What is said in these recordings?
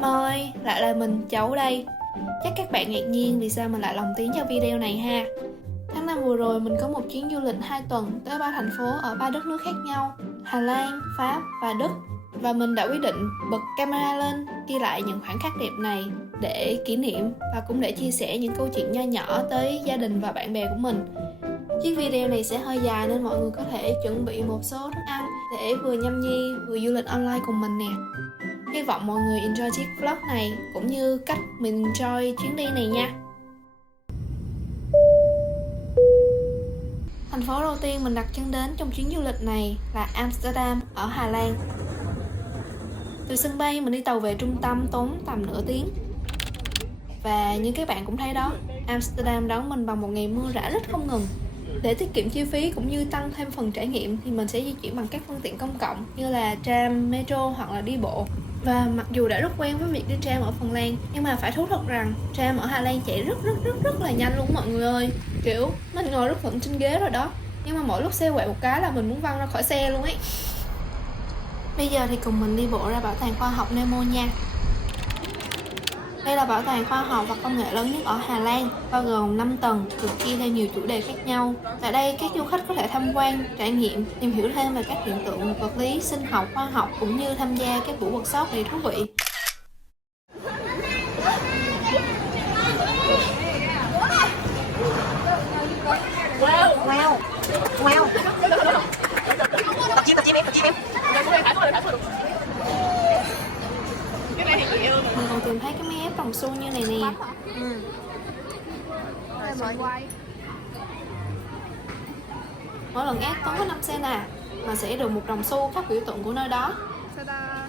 Moi, lại là mình Chấu đây. Chắc các bạn ngạc nhiên vì sao mình lại lồng tiếng cho video này ha. Tháng 5 vừa rồi mình có một chuyến du lịch 2 tuần tới 3 thành phố ở 3 đất nước khác nhau, Hà Lan, Pháp và Đức. Và mình đã quyết định bật camera lên, ghi lại những khoảnh khắc đẹp này để kỷ niệm và cũng để chia sẻ những câu chuyện nho nhỏ tới gia đình và bạn bè của mình. Chiếc video này sẽ hơi dài nên mọi người có thể chuẩn bị một số thức ăn để vừa nhâm nhi vừa du lịch online cùng mình nè. Hy vọng mọi người enjoy chiếc vlog này cũng như cách mình enjoy chuyến đi này nha. Thành phố đầu tiên mình đặt chân đến trong chuyến du lịch này là Amsterdam ở Hà Lan. Từ sân bay mình đi tàu về trung tâm tốn tầm nửa tiếng. Và như các bạn cũng thấy đó, Amsterdam đón mình bằng một ngày mưa rã rít không ngừng. Để tiết kiệm chi phí cũng như tăng thêm phần trải nghiệm thì mình sẽ di chuyển bằng các phương tiện công cộng như là tram, metro hoặc là đi bộ. Và mặc dù đã rất quen với việc đi tram ở Phần Lan, nhưng mà phải thú thật rằng tram ở Hà Lan chạy rất là nhanh luôn mọi người ơi. Kiểu mình ngồi rất vững trên ghế rồi đó, nhưng mà mỗi lúc xe quẹo một cái là mình muốn văng ra khỏi xe luôn ấy. Bây giờ thì cùng mình đi bộ ra bảo tàng khoa học Nemo nha. Đây là bảo tàng khoa học và công nghệ lớn nhất ở Hà Lan, bao gồm 5 tầng, được chia theo nhiều chủ đề khác nhau. Tại đây, các du khách có thể tham quan, trải nghiệm, tìm hiểu thêm về các hiện tượng vật lý, sinh học, khoa học cũng như tham gia các buổi workshop đầy thú vị. Wow. Tập chim em. Mình còn tìm thấy cái máy ép đồng xu như này nè. Mỗi lần ép tốn có 5 cent mà sẽ được một đồng xu khắc biểu tượng của nơi đó.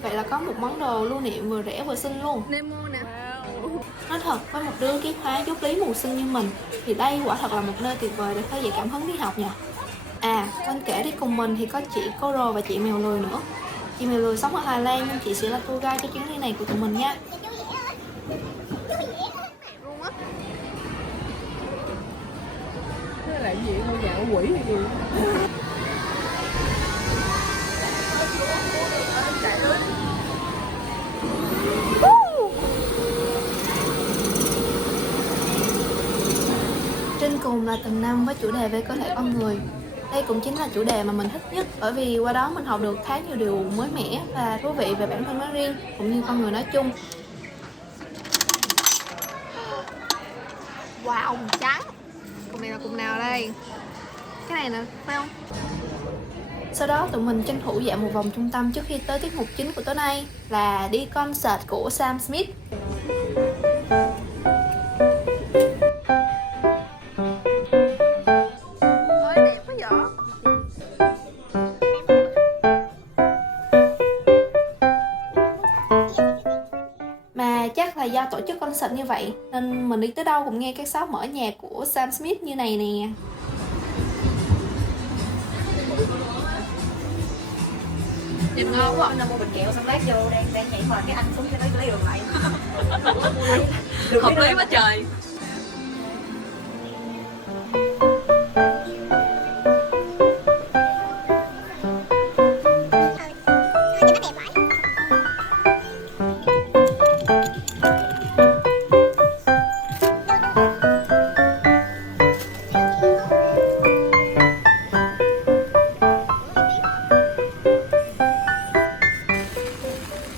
Vậy là có một món đồ lưu niệm vừa rẻ vừa xinh luôn. Nemo nè. Nói thật, với một đứa ký hóa dốt lý mù sưng như mình thì đây quả thật là một nơi tuyệt vời để khơi dậy cảm hứng đi học nhỉ. À, quên kể đi, cùng mình thì có chị Coro và chị Mèo Lười nữa. Chị Mèo Lười sống ở Hà Lan nhưng chị sẽ là tour guide cho chuyến đi này của tụi mình nha. Thế là gì? Ngôi nhà quỷ hay gì? Trên cùng là tầng 5 với chủ đề về cơ thể con người. Đây cũng chính là chủ đề mà mình thích nhất, bởi vì qua đó mình học được khá nhiều điều mới mẻ và thú vị về bản thân nói riêng cũng như con người nói chung. Wow, trắng. Cùng này là cùng nào đây? Cái này nè, phải không? Sau đó tụi mình tranh thủ dạo một vòng trung tâm trước khi tới tiết mục chính của tối nay là đi concert của Sam Smith. Ôi, đẹp quá vậy. Mà chắc là do tổ chức concert như vậy nên mình đi tới đâu cũng nghe các shop mở nhạc của Sam Smith như này nè. Nhìn ngon quá. Nó mua bịch kẹo xong lát vô đang nhảy vào cái anh xuống cho nó lấy đường lại. Hợp lý quá trời.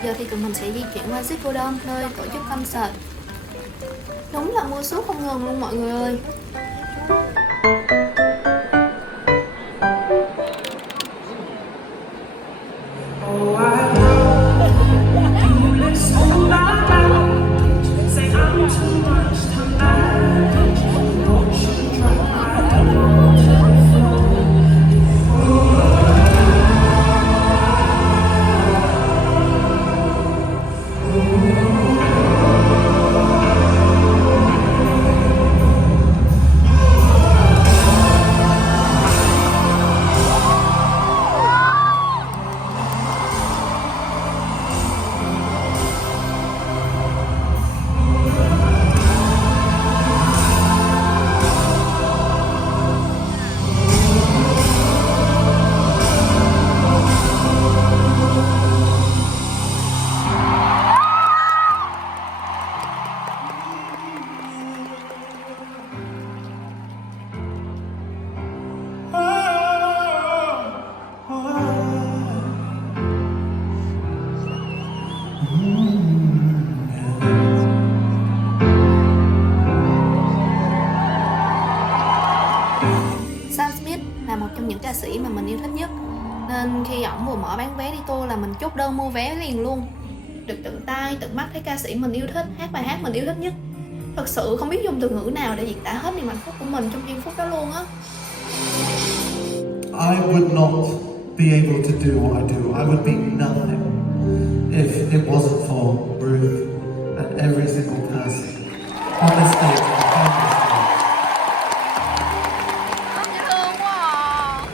Giờ thì tụi mình sẽ di chuyển qua Ziggo Dome, nơi tổ chức concert. Đúng là mưa suốt không ngừng luôn mọi người ơi. nên khi ổng vừa mở bán vé đi tour là mình chốt đơn mua vé liền luôn. Được tận tay, tận mắt thấy ca sĩ mình yêu thích, hát bài hát mình yêu thích nhất. Thật sự không biết dùng từ ngữ nào để diễn tả hết niềm hạnh phúc của mình trong giây phút đó luôn á. I would not be able to do what I do. I would be nothing if it wasn't for Ruth and every single person on this stage and behind this stage. Dễ thương quá à.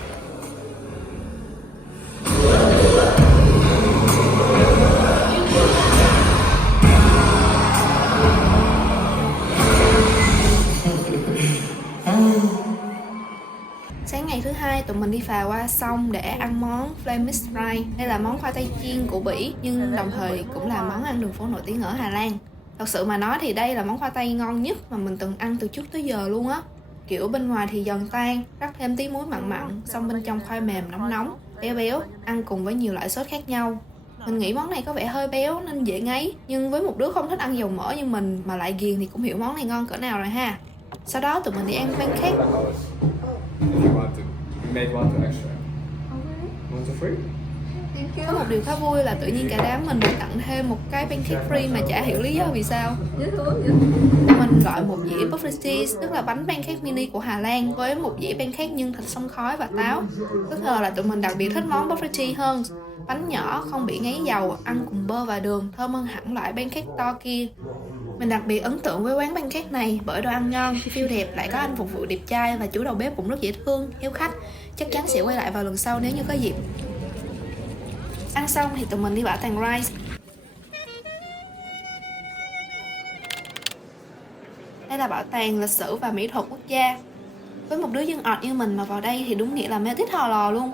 Sáng ngày thứ hai, tụi mình đi phà qua sông để ăn món Flemish Fry. Đây là món khoai tây chiên của Bỉ, nhưng đồng thời cũng là món ăn đường phố nổi tiếng ở Hà Lan. Thật sự mà nói thì đây là món khoai tây ngon nhất mà mình từng ăn từ trước tới giờ luôn á. Kiểu bên ngoài thì giòn tan, rắc thêm tí muối mặn mặn, xong bên trong khoai mềm nóng nóng, béo béo, ăn cùng với nhiều loại sốt khác nhau. Mình nghĩ món này có vẻ hơi béo nên dễ ngấy, nhưng với một đứa không thích ăn dầu mỡ như mình mà lại ghiền thì cũng hiểu món này ngon cỡ nào rồi ha. Sau đó tụi mình đi ăn pancake. If you want to, we made one to extra. Want to free? Có một điều khá vui là tự nhiên cả đám mình được tặng thêm một cái pancake free mà chả hiểu lý do vì sao. Mình gọi một dĩa buffalo cheese, tức là bánh pancake mini của Hà Lan, với một dĩa pancake nhân thịt xông khói và táo. Bất ngờ là tụi mình đặc biệt thích món buffalo cheese hơn. Bánh nhỏ, không bị ngấy dầu, ăn cùng bơ và đường, thơm hơn hẳn loại pancake to kia. Mình đặc biệt ấn tượng với quán pancake này bởi đồ ăn ngon, view đẹp, lại có anh phục vụ đẹp trai và chú đầu bếp cũng rất dễ thương, hiếu khách. Chắc chắn sẽ quay lại vào lần sau nếu như có dịp. Ăn xong thì tụi mình đi bảo tàng Rice. Đây là bảo tàng lịch sử và mỹ thuật quốc gia. Với một đứa dân ọt như mình mà vào đây thì đúng nghĩa là mê tít hò lò luôn.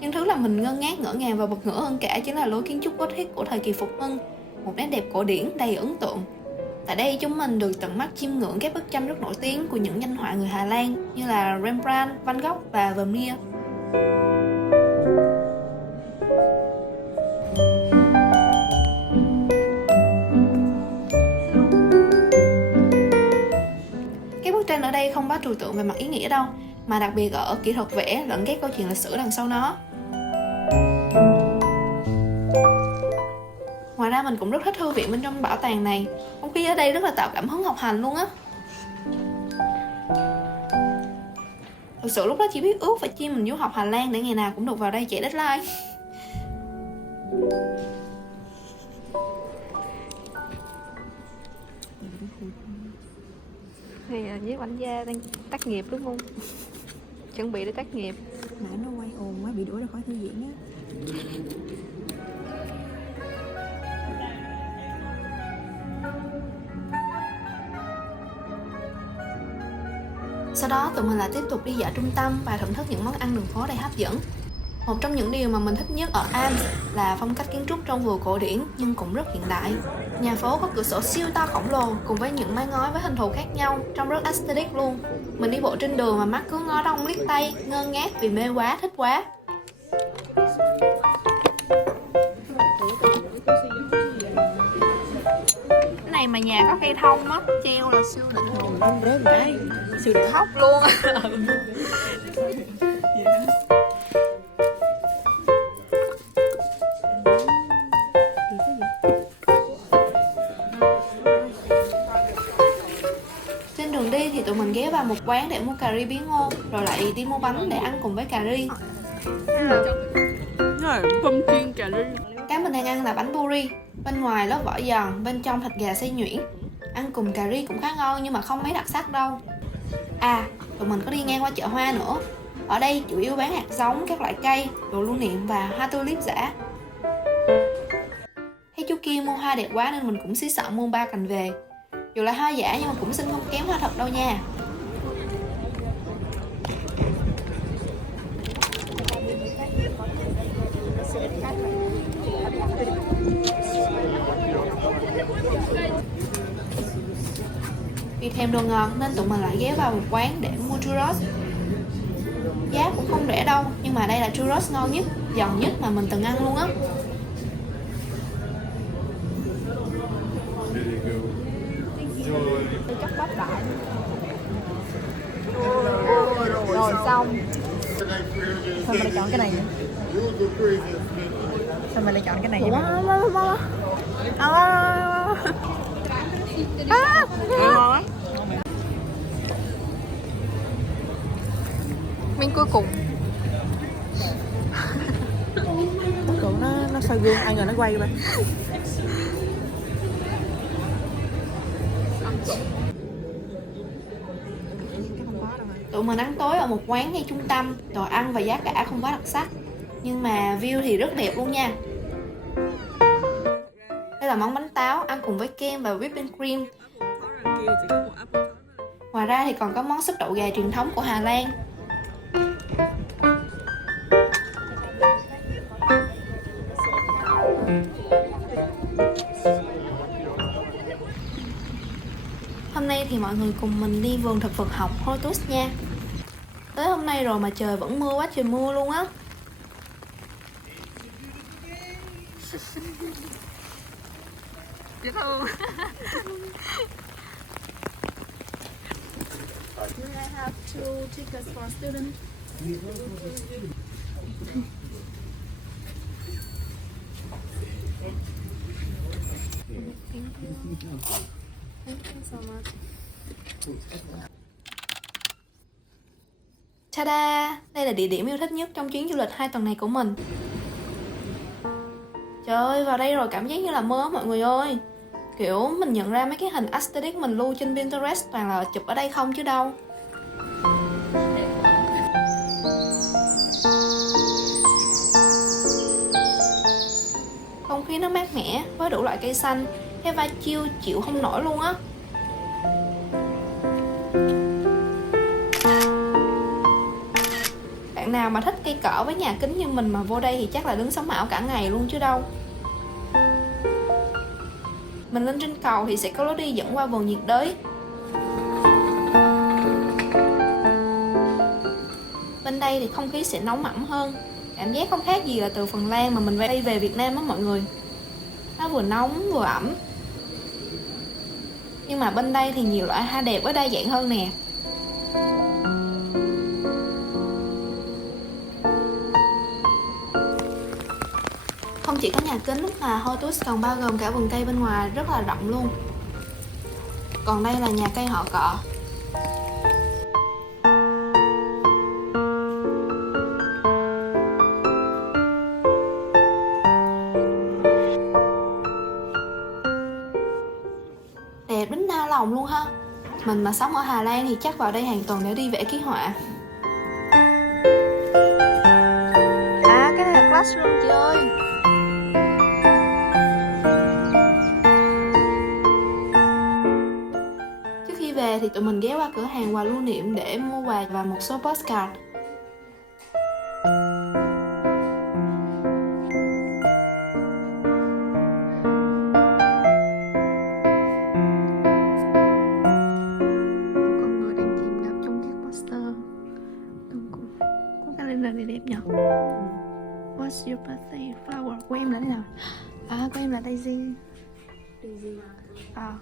Nhưng thứ làm mình ngơ ngác, ngỡ ngàng và bật ngửa hơn cả chính là lối kiến trúc Gothic của thời kỳ phục hưng. Một nét đẹp cổ điển đầy ấn tượng. Tại đây chúng mình được tận mắt chiêm ngưỡng các bức tranh rất nổi tiếng của những danh họa người Hà Lan như là Rembrandt, Van Gogh và Vermeer. Các bức tranh ở đây không quá trừu tượng về mặt ý nghĩa đâu, mà đặc biệt ở kỹ thuật vẽ lẫn các câu chuyện lịch sử đằng sau nó. Ngoài ra mình cũng rất thích thư viện bên trong bảo tàng này. Không khí ở đây rất là tạo cảm hứng học hành luôn á. Thực sự lúc đó chỉ biết ước phải chi mình du học Hà Lan để ngày nào cũng được vào đây chạy deadline. Này là nhiếp ảnh gia đang tác nghiệp đúng không? Chuẩn bị để tác nghiệp. Nãy nó quay ồn quá bị đuổi ra khỏi thư viện á. Sau đó tụi mình lại tiếp tục đi dạo trung tâm và thưởng thức những món ăn đường phố đầy hấp dẫn. Một trong những điều mà mình thích nhất ở Ams là phong cách kiến trúc trông vừa cổ điển nhưng cũng rất hiện đại. Nhà phố có cửa sổ siêu to khổng lồ cùng với những mái ngói với hình thù khác nhau, trông rất aesthetic luôn. Mình đi bộ trên đường mà mắt cứ ngó đông liếc tây, ngơ ngác vì mê quá, thích quá. Cái này mà nhà có cây thông á, treo là siêu đỉnh. Không rớt một cái siêu đẹp. Khóc luôn. Trên đường đi thì tụi mình ghé vào một quán để mua cà ri bí ngô, rồi lại đi mua bánh để ăn cùng với cà ri. Pumpkin cà ri. Cái mình đang ăn là bánh buri, bên ngoài lớp vỏ giòn, bên trong thịt gà xay nhuyễn. Ăn cùng cà ri cũng khá ngon nhưng mà không mấy đặc sắc đâu. À, tụi mình có đi ngang qua chợ hoa nữa. Ở đây chủ yếu bán hạt giống, các loại cây, đồ lưu niệm và hoa tulip giả. Thấy chú kia mua hoa đẹp quá nên mình cũng xí xợn mua 3 cành về. Dù là hoa giả nhưng mà cũng xinh không kém hoa thật đâu nha. Vì thèm đồ ngọt nên tụi mình lại ghé vào một quán để mua churros. Giá cũng không rẻ đâu, nhưng mà đây là churros ngon nhất, giòn nhất mà mình từng ăn luôn á. Chắc bắp đại. Rồi xong. Thôi mình chọn cái này nữa. Sao mày lại chọn cái này vậy? Ngon á. Miếng cuối cùng. Tưởng nó soi gương, ai ngờ nó quay vậy. Tụi mình ăn tối ở một quán ngay trung tâm, đồ ăn và giá cả không quá đặc sắc, nhưng mà view thì rất đẹp luôn nha. Đây là món bánh táo ăn cùng với kem và whipping cream. Ngoài ra thì còn có món súp đậu gà truyền thống của Hà Lan. Hôm nay thì mọi người cùng mình đi vườn thực vật học Hortus nha. Tới hôm nay rồi mà trời vẫn mưa quá trời mưa luôn á. Dễ thương. Ta-da! Đây là địa điểm yêu thích nhất trong chuyến du lịch 2 tuần này của mình. Trời ơi, vào đây rồi cảm giác như là mơ mọi người ơi. Kiểu mình nhận ra mấy cái hình aesthetic mình lưu trên Pinterest toàn là chụp ở đây không chứ đâu. Không khí nó mát mẻ với đủ loại cây xanh, cái vibe chill chịu không nổi luôn á. Bạn nào mà thích cây cỏ với nhà kính như mình mà vô đây thì chắc là đứng sống ảo cả ngày luôn chứ đâu. Mình lên trên cầu thì sẽ có lối đi dẫn qua vườn nhiệt đới. Bên đây thì không khí sẽ nóng ẩm hơn. Cảm giác không khác gì là từ Phần Lan mà mình bay về Việt Nam á mọi người. Nó vừa nóng vừa ẩm. Nhưng mà bên đây thì nhiều loại hoa đẹp với đa dạng hơn nè. Không chỉ có nhà kính mà Hortus còn bao gồm cả vườn cây bên ngoài rất là rộng luôn. Còn đây là nhà cây họ cọ. Đẹp đến nao lòng luôn ha. Mình mà sống ở Hà Lan thì chắc vào đây hàng tuần để đi vẽ ký họa. À, cái này là classroom chị ơi. Trước khi về thì tụi mình ghé qua cửa hàng quà lưu niệm để mua quà và một số postcard. Con người đang chìm đắm trong chiếc poster. Có cái này đẹp nhỉ? What's your birthday flower? Của em là thế nào? À, của em là Daisy. Daisy. À.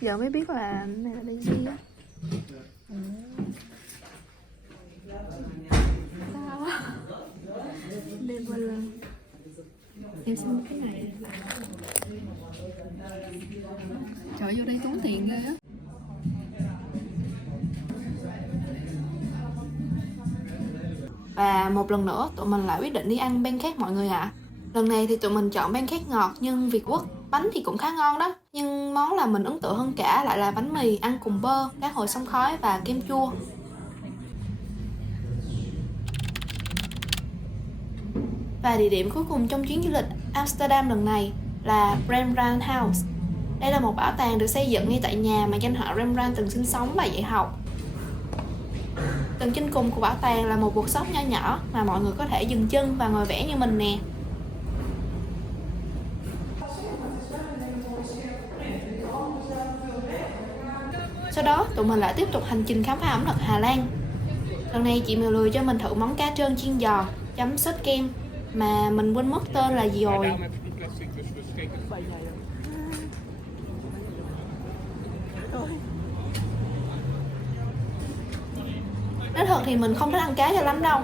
Giờ mới biết là này là Daisy á. Sao á? Đem qua lần. Em xin cái này. Trời, vô đây tốn tiền ghê á. Và một lần nữa tụi mình lại quyết định đi ăn pancake mọi người ạ. Lần này thì tụi mình chọn pancake ngọt nhưng Việt Quốc. Bánh thì cũng khá ngon đó. Nhưng món là mình ấn tượng hơn cả lại là bánh mì ăn cùng bơ, cá hồi xông khói và kem chua. Và địa điểm cuối cùng trong chuyến du lịch Amsterdam lần này là Rembrandt House. Đây là một bảo tàng được xây dựng ngay tại nhà mà danh họa Rembrandt từng sinh sống và dạy học. Tầng trên cùng của bảo tàng là một workshop nho nhỏ mà mọi người có thể dừng chân và ngồi vẽ như mình nè. Sau đó tụi mình lại tiếp tục hành trình khám phá ẩm thực Hà Lan. Lần này chị Mèo lười cho mình thử món cá trơn chiên giò chấm sốt kem mà mình quên mất tên là gì rồi. Nói thật thì mình không thích ăn cá cho lắm đâu.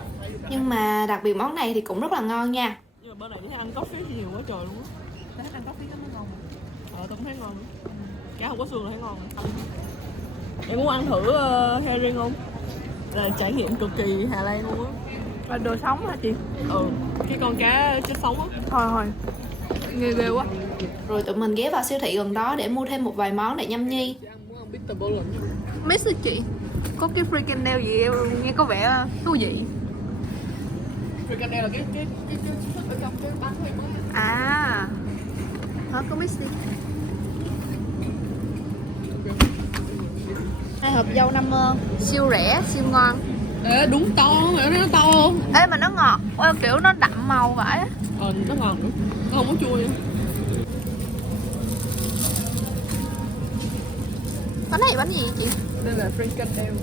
Nhưng mà đặc biệt món này thì cũng rất là ngon nha. Nhưng mà bên này tôi thấy ăn coffee nhiều quá trời luôn á. Tôi thích ăn coffee nó ngon mà. Tôi cũng thấy ngon nữa. Cá không có xương là thấy ngon rồi. Em muốn ăn thử herring không? Là trải nghiệm cực kỳ Hà Lan luôn á. Là đồ sống hả chị? Ừ, cái con cá chết sống á. Thôi ghê ghê quá. Rồi tụi mình ghé vào siêu thị gần đó để mua thêm một vài món để nhâm nhi. Muốn ăn bitter bouillon. Miss ơi chị, có cái freaking nail gì em nghe có vẻ thú vị. Fricadelle là cái xuất ở trong cái bánh thôi mới. À, hả có miss đi. 2 hộp dâu 5 siêu rẻ, siêu ngon. Ê, đúng to, nó to không? Ê mà nó ngọt, kiểu nó đậm màu vậy á. Nó ngon nữa. Nó không có chua nữa. Bánh này bánh gì vậy chị? Đây là fricadelle.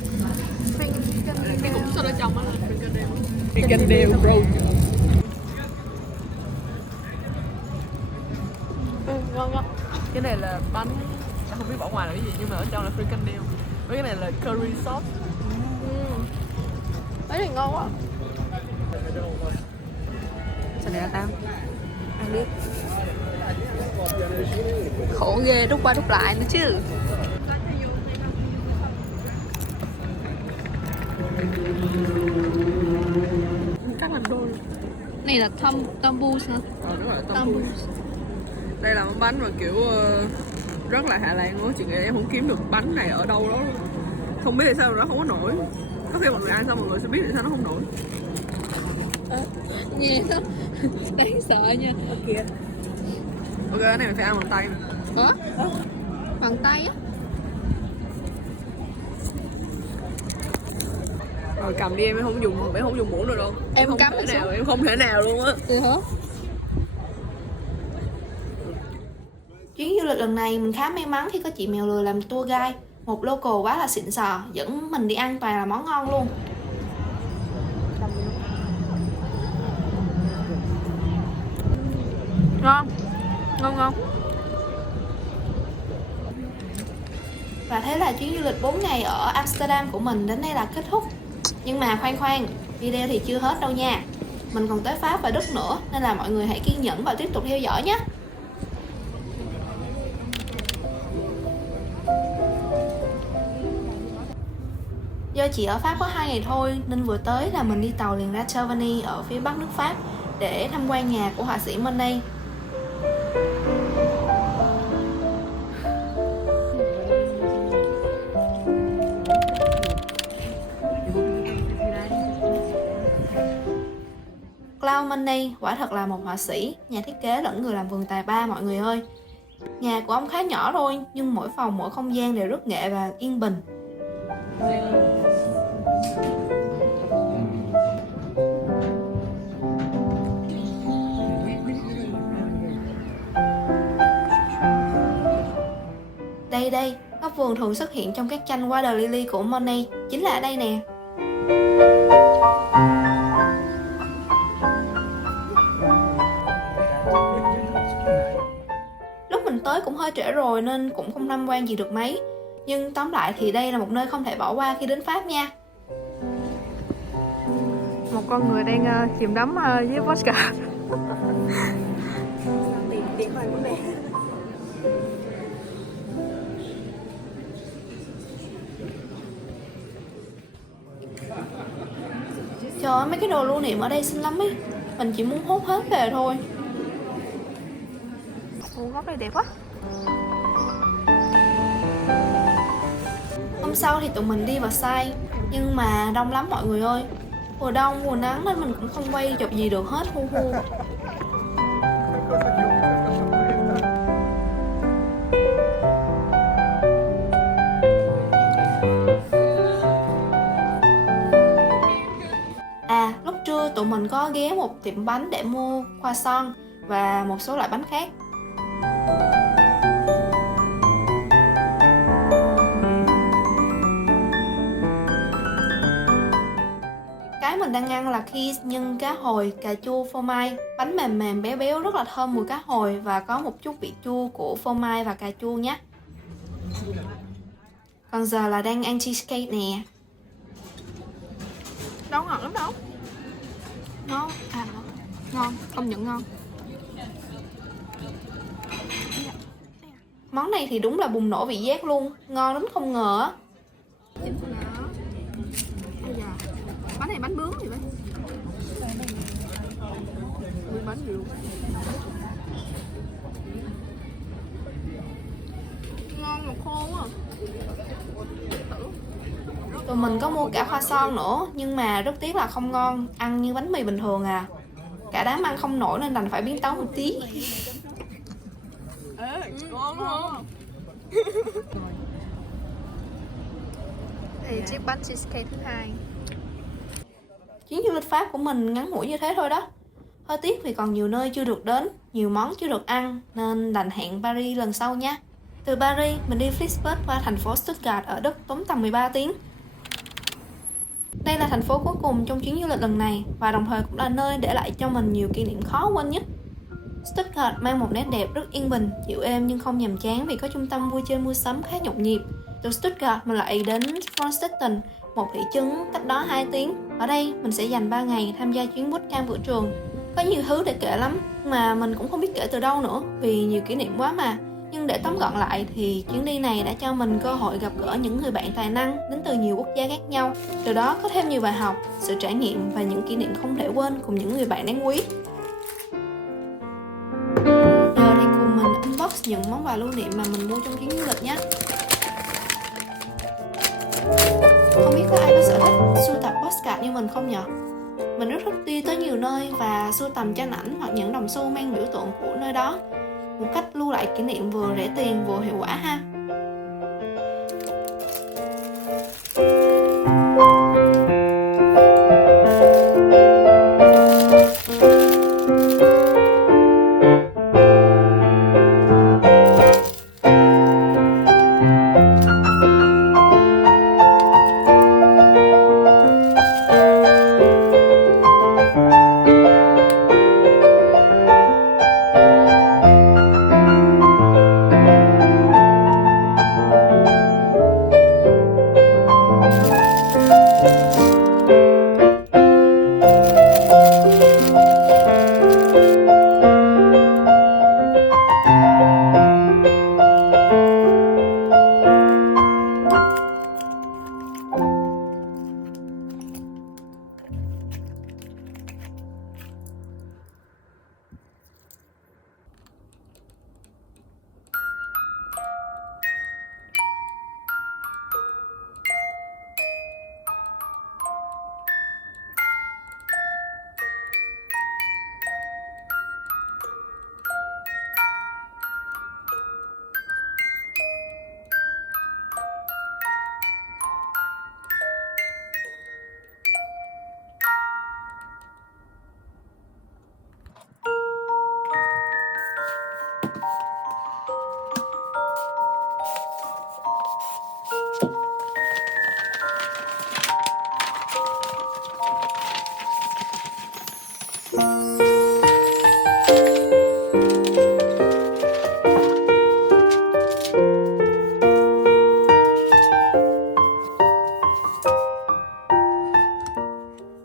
Freaking Cái cục sốt ở trong đó là fricadelle. Fricadelle bro. ngon ngon. Cái này là bánh, em không biết bỏ ngoài là cái gì nhưng mà ở trong là fricadelle. Với cái này là curry sauce. Bánh này ngon quá. Sao này là tao? Ăn đi. Khổ ghê, rút qua rút lại nữa chứ. Cắt làm đôi. Này là tambus hả? Đúng rồi, Tambus. đây là món bánh mà kiểu rất là Hà Lan luôn. Chị nghĩ em không kiếm được bánh này ở đâu đó luôn. Không biết tại sao nó không có nổi. Có khi mọi người ăn xong mọi người sẽ biết tại sao nó không nổi. Nghe nó đáng sợ nha. Ok, cái này mình phải ăn bằng tay. Hả? Bằng tay á? Rồi cầm đi em không dùng muỗng được đâu. Em không cắm thể nào, xuống. em không thể nào luôn á. Ừ hả? Chuyến du lịch lần này mình khá may mắn khi có chị Mèo Lười làm tour guide. Một local quá là xịn sò, dẫn mình đi ăn toàn là món ngon luôn. Ngon. Ngon ngon. Và thế là chuyến du lịch 4 ngày ở Amsterdam của mình đến đây là kết thúc. Nhưng mà khoan, video thì chưa hết đâu nha. Mình còn tới Pháp và Đức nữa, nên là mọi người hãy kiên nhẫn và tiếp tục theo dõi nhé. Do chỉ ở Pháp có 2 ngày thôi, nên vừa tới là mình đi tàu liền ra Chamonix ở phía bắc nước Pháp để tham quan nhà của họa sĩ Monet. Claude Monet quả thật là một họa sĩ, nhà thiết kế lẫn người làm vườn tài ba mọi người ơi. Nhà của ông khá nhỏ thôi, nhưng mỗi phòng mỗi không gian đều rất nghệ và yên bình. Đây, góc vườn thường xuất hiện trong các tranh Water Lily của Monet, chính là ở đây nè. Lúc mình tới cũng hơi trễ rồi nên cũng không tham quan gì được mấy. Nhưng tóm lại thì đây là một nơi không thể bỏ qua khi đến Pháp nha. Một con người đang chìm đắm với vodka. Trời ơi, mấy cái đồ lưu niệm ở đây xinh lắm ấy. Mình chỉ muốn hốt hết về thôi. Ồ, góc này đẹp quá. Hôm sau thì tụi mình đi vào Sai. Nhưng mà đông lắm mọi người ơi. Mùa đông, mùa nắng nên mình cũng không quay chụp gì được hết hu hu. À, lúc trưa tụi mình có ghé một tiệm bánh để mua croissant và một số loại bánh khác. Cái mình đang ăn là cheese nhân cá hồi, cà chua, phô mai. Bánh mềm mềm béo béo rất là thơm mùi cá hồi và có một chút vị chua của phô mai và cà chua nhé. Còn giờ là đang ăn cheesecake nè. Đâu ngọt lắm đâu. Ngon, ngon, công nhận ngon. Món này thì đúng là bùng nổ vị giác luôn, ngon đến không ngờ á. Chính của nó. Bây giờ bánh này bánh bướm gì vậy? Nguyên bánh gì luôn. Ngon mà khô quá. Tụi mình có mua cả khoa son nữa, nhưng mà rất tiếc là không ngon, ăn như bánh mì bình thường à. Cả đám ăn không nổi nên đành phải biến tấu một tí. Ngon không? Thì chiếc bánh cheesecake thứ hai. Chuyến du lịch Pháp của mình ngắn ngủi như thế thôi đó. Hơi tiếc vì còn nhiều nơi chưa được đến, nhiều món chưa được ăn, nên đành hẹn Paris lần sau nha. Từ Paris, mình đi Flixbus qua thành phố Stuttgart ở Đức tốn tầm 13 tiếng. Đây là thành phố cuối cùng trong chuyến du lịch lần này và đồng thời cũng là nơi để lại cho mình nhiều kỷ niệm khó quên nhất. Stuttgart mang một nét đẹp rất yên bình, dịu êm nhưng không nhàm chán vì có trung tâm vui chơi mua sắm khá nhộn nhịp. Từ Stuttgart mình lại đến Frohnstetten, một thị trấn cách đó 2 tiếng. Ở đây mình sẽ dành 3 ngày tham gia chuyến bootcamp của trường. Có nhiều thứ để kể lắm mà mình cũng không biết kể từ đâu nữa vì nhiều kỷ niệm quá mà. Nhưng để tóm gọn lại thì chuyến đi này đã cho mình cơ hội gặp gỡ những người bạn tài năng đến từ nhiều quốc gia khác nhau. Từ đó có thêm nhiều bài học, sự trải nghiệm và những kỷ niệm không thể quên cùng những người bạn đáng quý. Giờ hãy cùng mình unbox những món quà lưu niệm mà mình mua trong chuyến du lịch nhé. Không biết có ai có sở thích sưu tập postcard như mình không nhỉ? Mình rất thích đi tới nhiều nơi và sưu tầm tranh ảnh hoặc những đồng xu mang biểu tượng của nơi đó. Một cách lưu lại kỷ niệm vừa rẻ tiền vừa hiệu quả ha.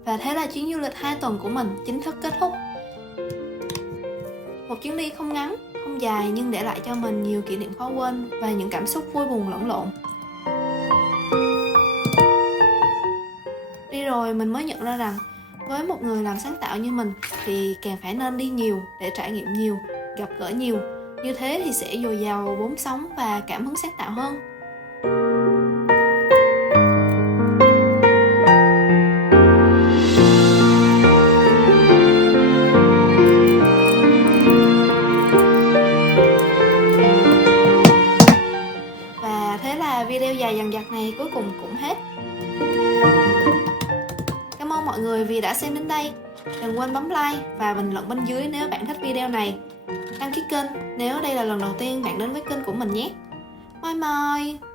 Và thế là chuyến du lịch 2 tuần của mình chính thức kết thúc. Một chuyến đi không ngắn, không dài nhưng để lại cho mình nhiều kỷ niệm khó quên và những cảm xúc vui buồn lẫn lộn. Đi rồi mình mới nhận ra rằng với một người làm sáng tạo như mình thì càng phải nên đi nhiều để trải nghiệm nhiều, gặp gỡ nhiều. Như thế thì sẽ dồi dào vốn sống và cảm hứng sáng tạo hơn. Và thế là video dài dằng dặc này cuối cùng cũng hết. Cảm ơn mọi người vì đã xem đến đây. Đừng quên bấm like và bình luận bên dưới nếu bạn thích video này. Đăng ký kênh nếu đây là lần đầu tiên bạn đến với kênh của mình nhé. Bye bye.